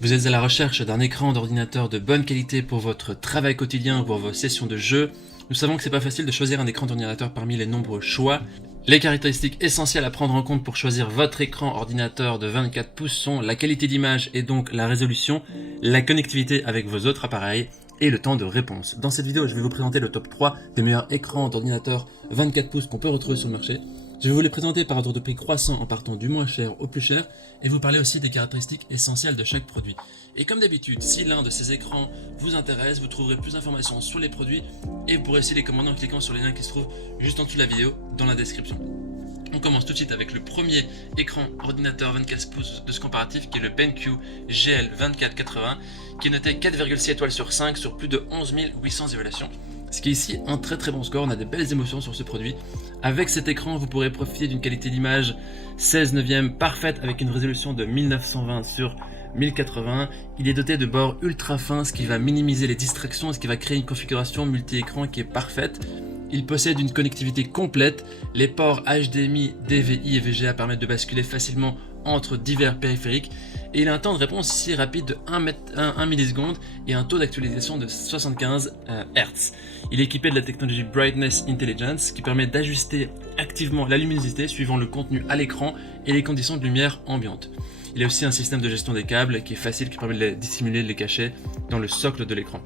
Vous êtes à la recherche d'un écran d'ordinateur de bonne qualité pour votre travail quotidien ou pour vos sessions de jeu. Nous savons que c'est pas facile de choisir un écran d'ordinateur parmi les nombreux choix. Les caractéristiques essentielles à prendre en compte pour choisir votre écran ordinateur de 24 pouces sont la qualité d'image et donc la résolution, la connectivité avec vos autres appareils et le temps de réponse. Dans cette vidéo, je vais vous présenter le top 3 des meilleurs écrans d'ordinateur 24 pouces qu'on peut retrouver sur le marché. Je vais vous les présenter par ordre de prix croissant en partant du moins cher au plus cher et vous parler aussi des caractéristiques essentielles de chaque produit. Et comme d'habitude, si l'un de ces écrans vous intéresse, vous trouverez plus d'informations sur les produits et vous pourrez aussi les commander en cliquant sur les liens qui se trouvent juste en dessous de la vidéo dans la description. On commence tout de suite avec le premier écran ordinateur 24 pouces de ce comparatif qui est le BenQ GL2480 qui est noté 4,6 étoiles sur 5 sur plus de 11 800 évaluations. Ce qui est ici un très bon score, on a des belles émotions sur ce produit. Avec cet écran, vous pourrez profiter d'une qualité d'image 16 neuvième parfaite avec une résolution de 1920 sur 1080. Il est doté de bords ultra fins, ce qui va minimiser les distractions, ce qui va créer une configuration multi-écran qui est parfaite. Il possède une connectivité complète, les ports HDMI, DVI et VGA permettent de basculer facilement entre divers périphériques et il a un temps de réponse ici rapide de 1 milliseconde et un taux d'actualisation de 75 Hz. Il est équipé de la technologie Brightness Intelligence qui permet d'ajuster activement la luminosité suivant le contenu à l'écran et les conditions de lumière ambiante. Il a aussi un système de gestion des câbles qui est facile, qui permet de les dissimuler, de les cacher dans le socle de l'écran.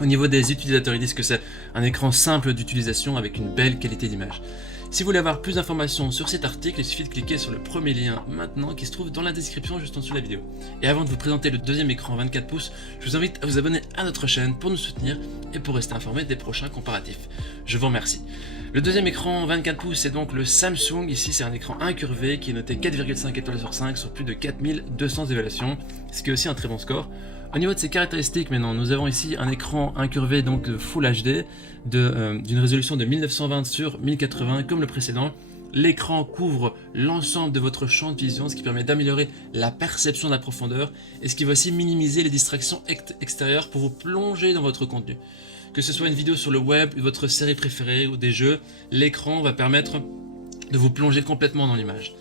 Au niveau des utilisateurs, ils disent que c'est un écran simple d'utilisation avec une belle qualité d'image. Si vous voulez avoir plus d'informations sur cet article, il suffit de cliquer sur le premier lien maintenant qui se trouve dans la description juste en dessous de la vidéo. Et avant de vous présenter le deuxième écran 24 pouces, je vous invite à vous abonner à notre chaîne pour nous soutenir et pour rester informé des prochains comparatifs. Je vous remercie. Le deuxième écran 24 pouces c'est donc le Samsung. Ici c'est un écran incurvé qui est noté 4,5 étoiles sur 5 sur plus de 4200 évaluations, ce qui est aussi un très bon score. Au niveau de ses caractéristiques maintenant, nous avons ici un écran incurvé donc de Full HD d'une résolution de 1920 sur 1080 comme le précédent. L'écran couvre l'ensemble de votre champ de vision, ce qui permet d'améliorer la perception de la profondeur et ce qui va aussi minimiser les distractions extérieures pour vous plonger dans votre contenu. Que ce soit une vidéo sur le web, votre série préférée ou des jeux, l'écran va permettre de vous plonger complètement dans l'image.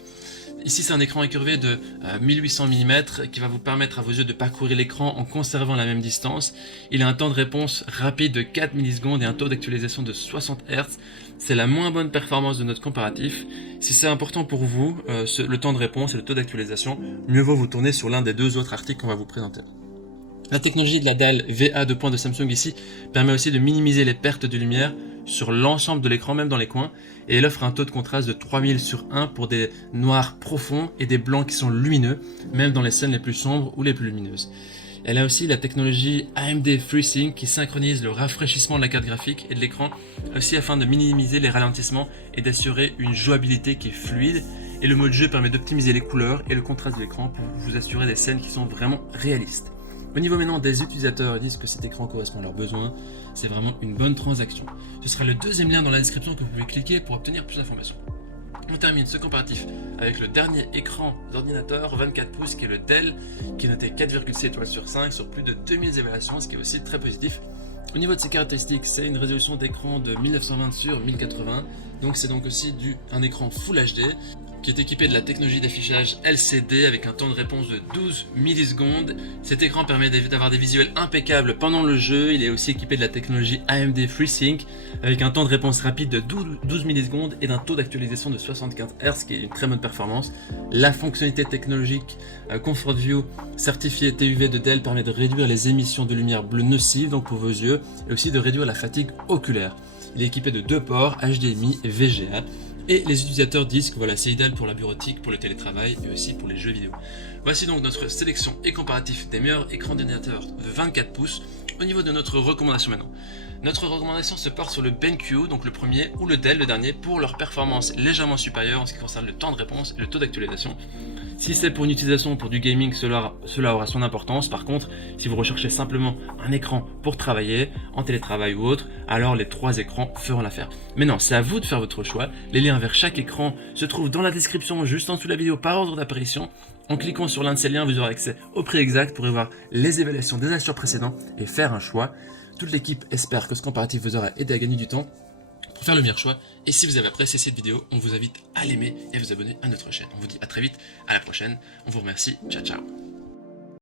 Ici c'est un écran incurvé de 1800 mm qui va vous permettre à vos yeux de parcourir l'écran en conservant la même distance. Il a un temps de réponse rapide de 4 millisecondes et un taux d'actualisation de 60 Hz. C'est la moins bonne performance de notre comparatif. Si c'est important pour vous, le temps de réponse et le taux d'actualisation, mieux vaut vous tourner sur l'un des deux autres articles qu'on va vous présenter. La technologie de la dalle VA 2.2 de Samsung ici permet aussi de minimiser les pertes de lumière sur l'ensemble de l'écran, même dans les coins, et elle offre un taux de contraste de 3000 sur 1 pour des noirs profonds et des blancs qui sont lumineux, même dans les scènes les plus sombres ou les plus lumineuses. Elle a aussi la technologie AMD FreeSync qui synchronise le rafraîchissement de la carte graphique et de l'écran, aussi afin de minimiser les ralentissements et d'assurer une jouabilité qui est fluide. Et le mode jeu permet d'optimiser les couleurs et le contraste de l'écran pour vous assurer des scènes qui sont vraiment réalistes. Au niveau maintenant des utilisateurs, ils disent que cet écran correspond à leurs besoins, c'est vraiment une bonne transaction. Ce sera le deuxième lien dans la description que vous pouvez cliquer pour obtenir plus d'informations. On termine ce comparatif avec le dernier écran d'ordinateur 24 pouces qui est le Dell, qui est noté 4,6 étoiles sur 5 sur plus de 2000 évaluations, ce qui est aussi très positif. Au niveau de ses caractéristiques, c'est une résolution d'écran de 1920 sur 1080, donc c'est donc aussi un écran Full HD, qui est équipé de la technologie d'affichage LCD avec un temps de réponse de 12 millisecondes. Cet écran permet d'avoir des visuels impeccables pendant le jeu. Il est aussi équipé de la technologie AMD FreeSync avec un temps de réponse rapide de 12 millisecondes et d'un taux d'actualisation de 75 Hz, qui est une très bonne performance. La fonctionnalité technologique Comfort View certifiée TUV de Dell permet de réduire les émissions de lumière bleue nocive donc pour vos yeux et aussi de réduire la fatigue oculaire. Il est équipé de 2 ports HDMI et VGA. Et les utilisateurs disent que voilà, c'est idéal pour la bureautique, pour le télétravail et aussi pour les jeux vidéo. Voici donc notre sélection et comparatif des meilleurs écrans d'ordinateur de 24 pouces. Au niveau de notre recommandation maintenant. Notre recommandation se porte sur le BenQ, donc le premier, ou le Dell, le dernier, pour leur performance légèrement supérieure en ce qui concerne le temps de réponse et le taux d'actualisation. Si c'est pour une utilisation pour du gaming, cela aura son importance. Par contre, si vous recherchez simplement un écran pour travailler, en télétravail ou autre, alors les 3 écrans feront l'affaire. Mais non, c'est à vous de faire votre choix. Les liens vers chaque écran se trouvent dans la description, juste en dessous de la vidéo, par ordre d'apparition. En cliquant sur l'un de ces liens, vous aurez accès au prix exact pour y voir les évaluations des acheteurs précédents et faire un choix. Toute l'équipe espère que ce comparatif vous aura aidé à gagner du temps pour faire le meilleur choix. Et si vous avez apprécié cette vidéo, on vous invite à l'aimer et à vous abonner à notre chaîne. On vous dit à très vite, à la prochaine. On vous remercie. Ciao, ciao.